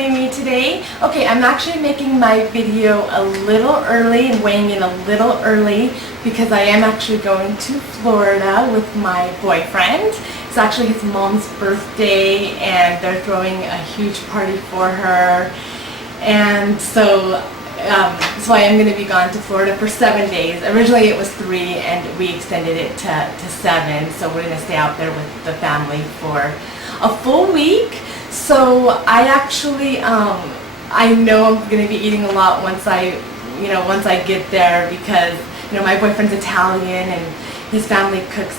joining me today. Okay, I'm actually making my video a little early and weighing in a little early because I am actually going to Florida with my boyfriend. It's actually his mom's birthday and they're throwing a huge party for her. And so I am going to be gone to Florida for 7 days. Originally it was 3 and we extended it to 7. So we're going to stay out there with the family for a full week. So I actually, I know I'm going to be eating a lot once I get there because, my boyfriend's Italian and his family cooks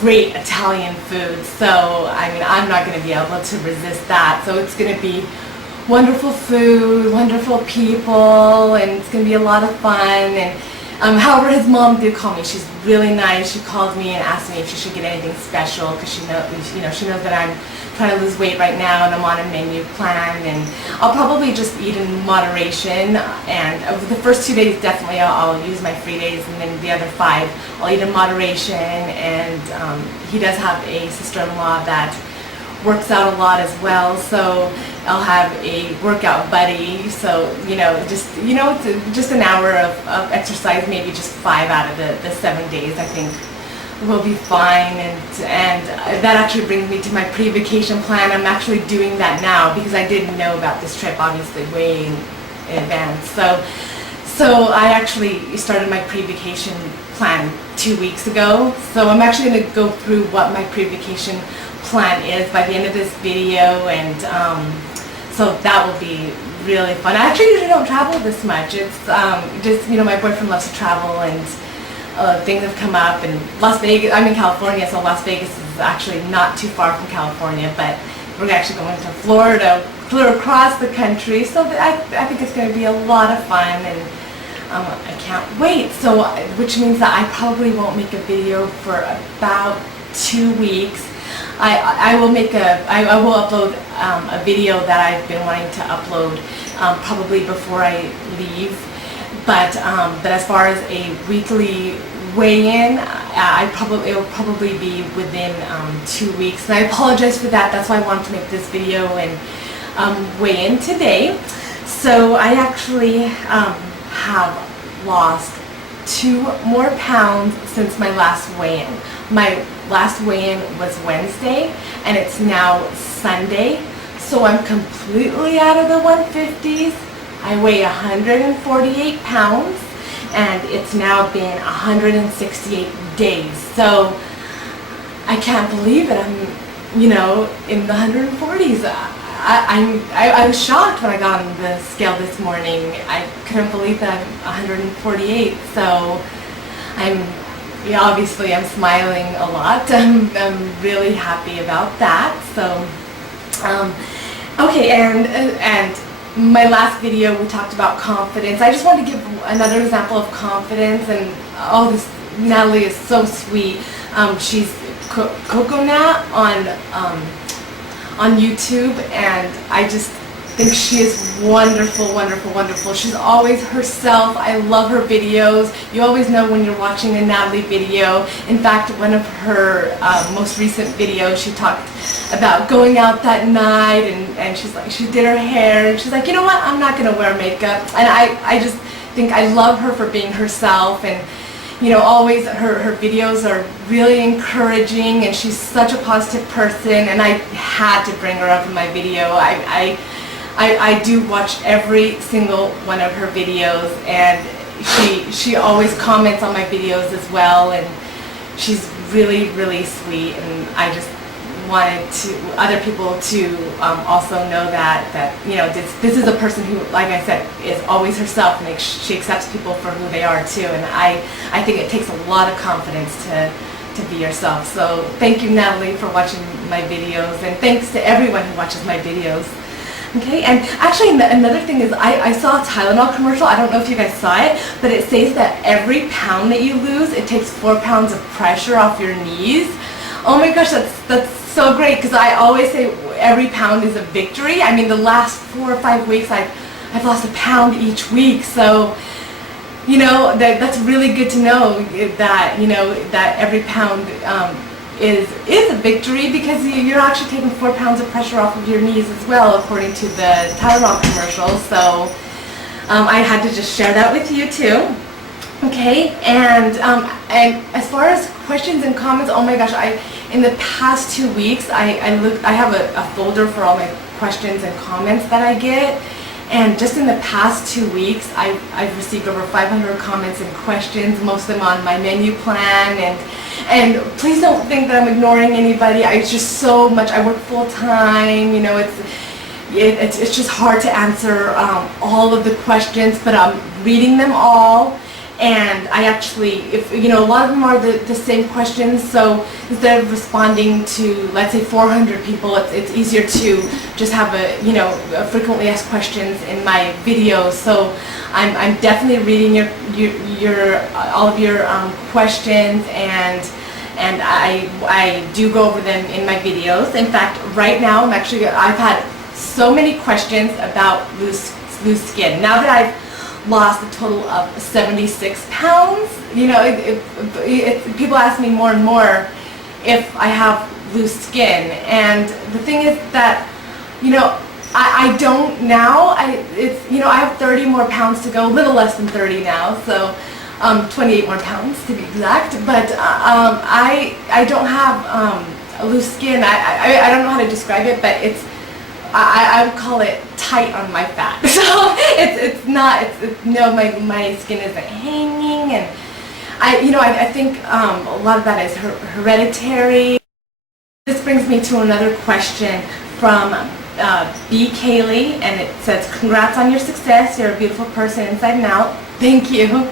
great Italian food. So, I'm not going to be able to resist that. So it's going to be wonderful food, wonderful people, and it's going to be a lot of fun. And however, his mom did call me. She's really nice. She called me and asked me if she should get anything special because she knows that I'm trying to lose weight right now and I'm on a menu plan. And I'll probably just eat in moderation. And over the first 2 days, definitely I'll use my free days, and then the other 5 I'll eat in moderation. And he does have a sister-in-law that works out a lot as well, so I'll have a workout buddy. So it's just an hour of exercise, maybe just 5 out of the 7 days. I think will be fine. And that actually brings me to my pre-vacation plan. I'm actually doing that now because I didn't know about this trip, obviously, way in advance. So I actually started my pre-vacation plan 2 weeks ago. So I'm actually going to go through what my pre-vacation plan is by the end of this video, and so that will be really fun. I actually usually don't travel this much. It's just my boyfriend loves to travel, and things have come up. And Las Vegas, I'm in California, so Las Vegas is actually not too far from California, but we're actually going to Florida, clear across the country. So I think it's going to be a lot of fun, and I can't wait. So which means that I probably won't make a video for about 2 weeks. I will upload a video that I've been wanting to upload probably before I leave. But as far as a weekly weigh-in, it will probably be within 2 weeks. And I apologize for that. That's why I wanted to make this video and weigh in today. So I actually have lost 2 more pounds since my last weigh-in. My last weigh-in was Wednesday and it's now Sunday, so I'm completely out of the 150s. I weigh 148 pounds and it's now been 168 days, so I can't believe it. I'm in the 140s. I was shocked when I got on the scale this morning. I couldn't believe that I'm 148, so obviously I'm smiling a lot. I'm really happy about that. So okay, and my last video we talked about confidence. I just wanted to give another example of confidence, and this Natalie is so sweet. She's Coconut on YouTube, and I just think she is wonderful, wonderful, wonderful. She's always herself. I love her videos. You always know when you're watching a Natalie video. In fact, one of her most recent videos, she talked about going out that night, and she's like, she did her hair, and she's like, you know what, I'm not going to wear makeup. And I just think I love her for being herself, and always her videos are really encouraging, and she's such a positive person, and I had to bring her up in my video. I do watch every single one of her videos, and she always comments on my videos as well, and she's really, really sweet. And I just wanted other people to also know that this is a person who, like I said, is always herself, and she accepts people for who they are too. And I think it takes a lot of confidence to be yourself. So thank you, Natalie, for watching my videos, and thanks to everyone who watches my videos. Okay, and actually another thing is I saw a Tylenol commercial. I don't know if you guys saw it, but it says that every pound that you lose, it takes 4 pounds of pressure off your knees. Oh my gosh, that's so great, because I always say every pound is a victory. I mean, the last 4 or 5 weeks I've lost a pound each week, so that's really good to know that that every pound is a victory, because you're actually taking 4 pounds of pressure off of your knees as well, according to the Tylenol commercial. So I had to just share that with you too. Okay, and as far as questions and comments, oh my gosh, in the past 2 weeks I have a folder for all my questions and comments that I get, and just in the past 2 weeks I've received over 500 comments and questions, most of them on my menu plan, and please don't think that I'm ignoring anybody. It's just so much. I work full time, you know, it's just hard to answer all of the questions, but I'm reading them all. And I actually, a lot of them are the same questions, so instead of responding to, let's say, 400 people, it's easier to just have a frequently asked questions in my videos. So I'm definitely reading your all of your questions, and I do go over them in my videos. In fact, right now I've had so many questions about loose skin. Now that I've lost a total of 76 pounds. People ask me more and more if I have loose skin, and the thing is that, I don't now. I have 30 more pounds to go, a little less than 30 now, so 28 more pounds to be exact. But I don't have loose skin. I don't know how to describe it, but I would call it tight on my fat. So my skin isn't hanging, and I think a lot of that is hereditary. This brings me to another question from B. Kaylee, and it says, "Congrats on your success. You're a beautiful person inside and out." Thank you.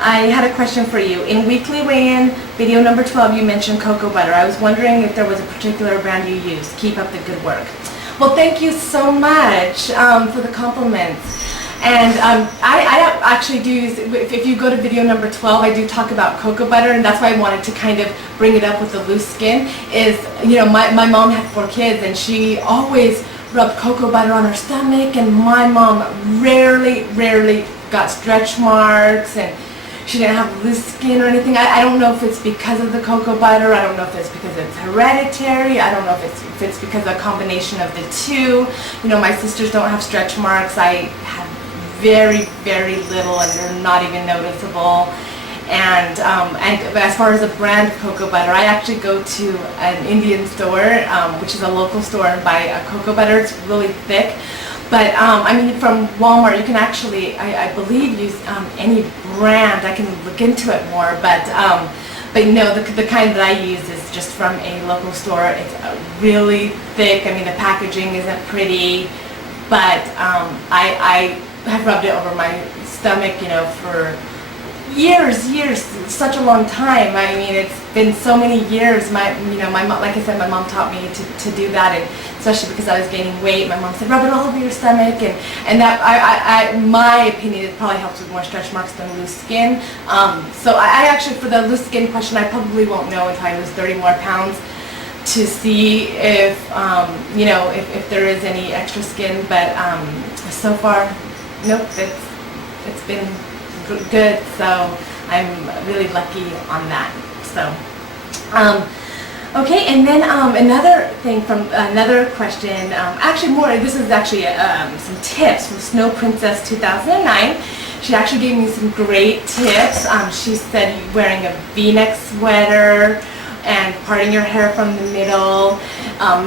I had a question for you. In weekly weigh-in video number 12, you mentioned cocoa butter. I was wondering if there was a particular brand you used. Keep up the good work. Well, thank you so much for the compliments. And I actually do use, if you go to video number 12, I do talk about cocoa butter, and that's why I wanted to kind of bring it up with the loose skin. My mom had 4 kids, and she always rubbed cocoa butter on her stomach, and my mom rarely got stretch marks, and she didn't have loose skin or anything. I don't know if it's because of the cocoa butter. I don't know if it's because it's hereditary. I don't know if it's because of a combination of the two. My sisters don't have stretch marks. I have very little, and they're not even noticeable. And as far as a brand of cocoa butter, I actually go to an Indian store, which is a local store, and buy a cocoa butter. It's really thick. But from Walmart, you can actually, I believe, use any brand. I can look into it more, but no, the kind that I use is just from a local store. It's really thick. The packaging isn't pretty, but I have rubbed it over my stomach, for years, such a long time. It's been so many years. My mom, like I said, my mom taught me to do that, and especially because I was gaining weight, my mom said, rub it all over your stomach, and that, my opinion, it probably helps with more stretch marks than loose skin. So I actually, for the loose skin question, I probably won't know until I lose 30 more pounds to see if, if there is any extra skin, but so far, nope, it's been good, so I'm really lucky on that. So okay, and then another thing from another question, this is actually some tips from Snow Princess 2009. She actually gave me some great tips. She said wearing a v-neck sweater and parting your hair from the middle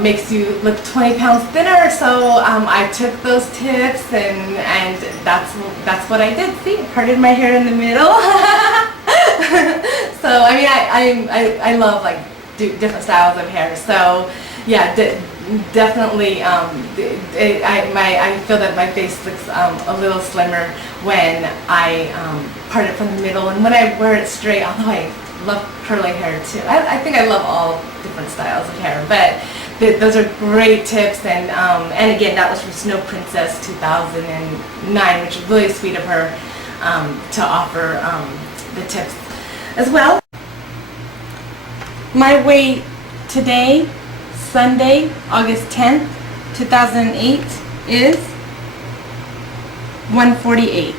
makes you look 20 pounds thinner. So I took those tips, and that's what I did. See, parted my hair in the middle. So I love different styles of hair. So yeah, definitely. I feel that my face looks a little slimmer when I part it from the middle, and when I wear it straight. Although I love curly hair too. I think I love all different styles of hair, but those are great tips, and again, that was from Snow Princess 2009, which is really sweet of her to offer the tips as well. My weight today, Sunday, August 10th, 2008, is 148.